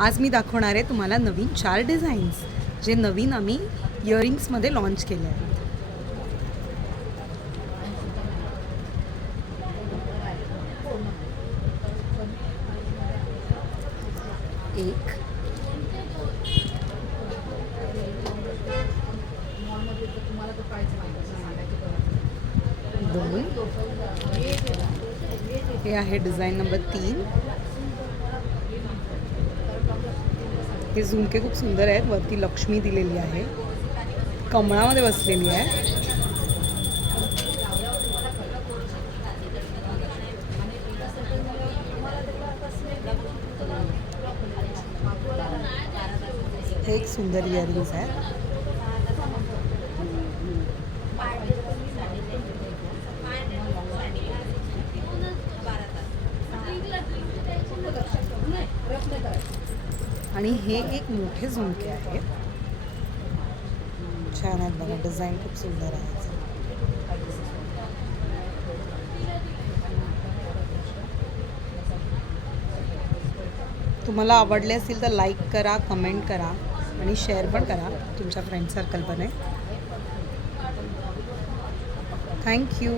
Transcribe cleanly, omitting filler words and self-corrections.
आज मी दाखवणार आहे तुम्हाला नवीन 4 डिझाईन्स जे नवीन आम्ही इयरिंग्समध्ये लॉन्च केले आहेत. एक, दोन, हे आहे डिझाईन नंबर 3. हे झुमके खूप सुंदर आहेत. वरती लक्ष्मी दिलेली आहे, कमळामध्ये बसलेली आहे. हे एक सुंदर इयरिंग्स आहे. आणि हे एक मोठे झुमके आहेत. छान आहेत बघा, डिझाईन खूप सुंदर आहे. तुम्हाला आवडले असेल तर लाईक करा, कमेंट करा आणि शेअर पण करा तुमच्या फ्रेंड सर्कलमध्ये. थँक्यू.